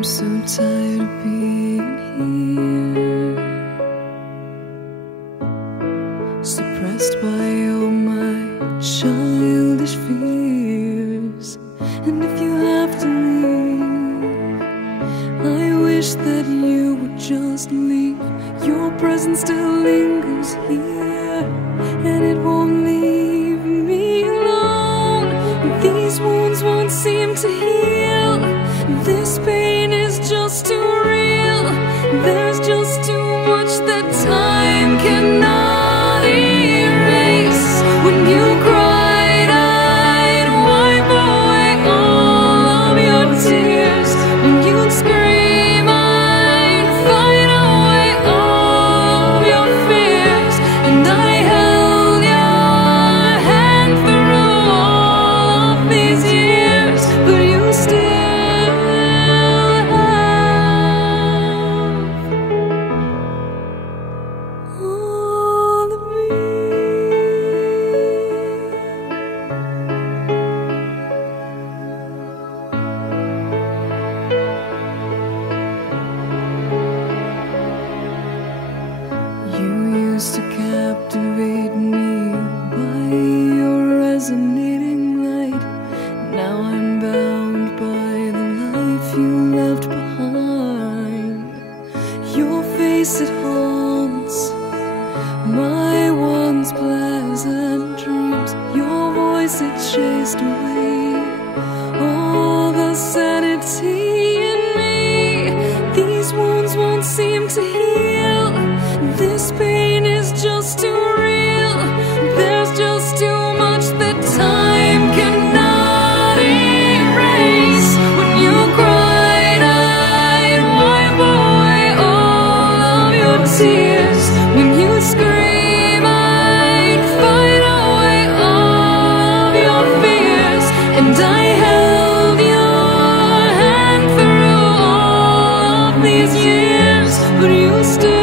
I'm so tired of being here, suppressed by all my childish fears. And if you have to leave, I wish that you would just leave. Your presence still lingers here, and it won't leave me alone. These wounds won't seem to heal. This pain is just too real. There's just too much that time cannot erase. When you cried, I'd wipe away all of your tears. When you'd scream, I'd fight away all of your fears. And I held your hand through all of these years, but you still to captivate me by your resonating light. Now I'm bound by the life you left behind. Your face, it haunts my once pleasant dreams. Your voice, it chased away all the sanity in me. These wounds won't seem to heal. This pain is just too real. There's just too much that time cannot erase. When you cried, I'd wipe away all of your tears. When you scream, I'd fight away all of your fears. And I held your hand through all of these years, but you still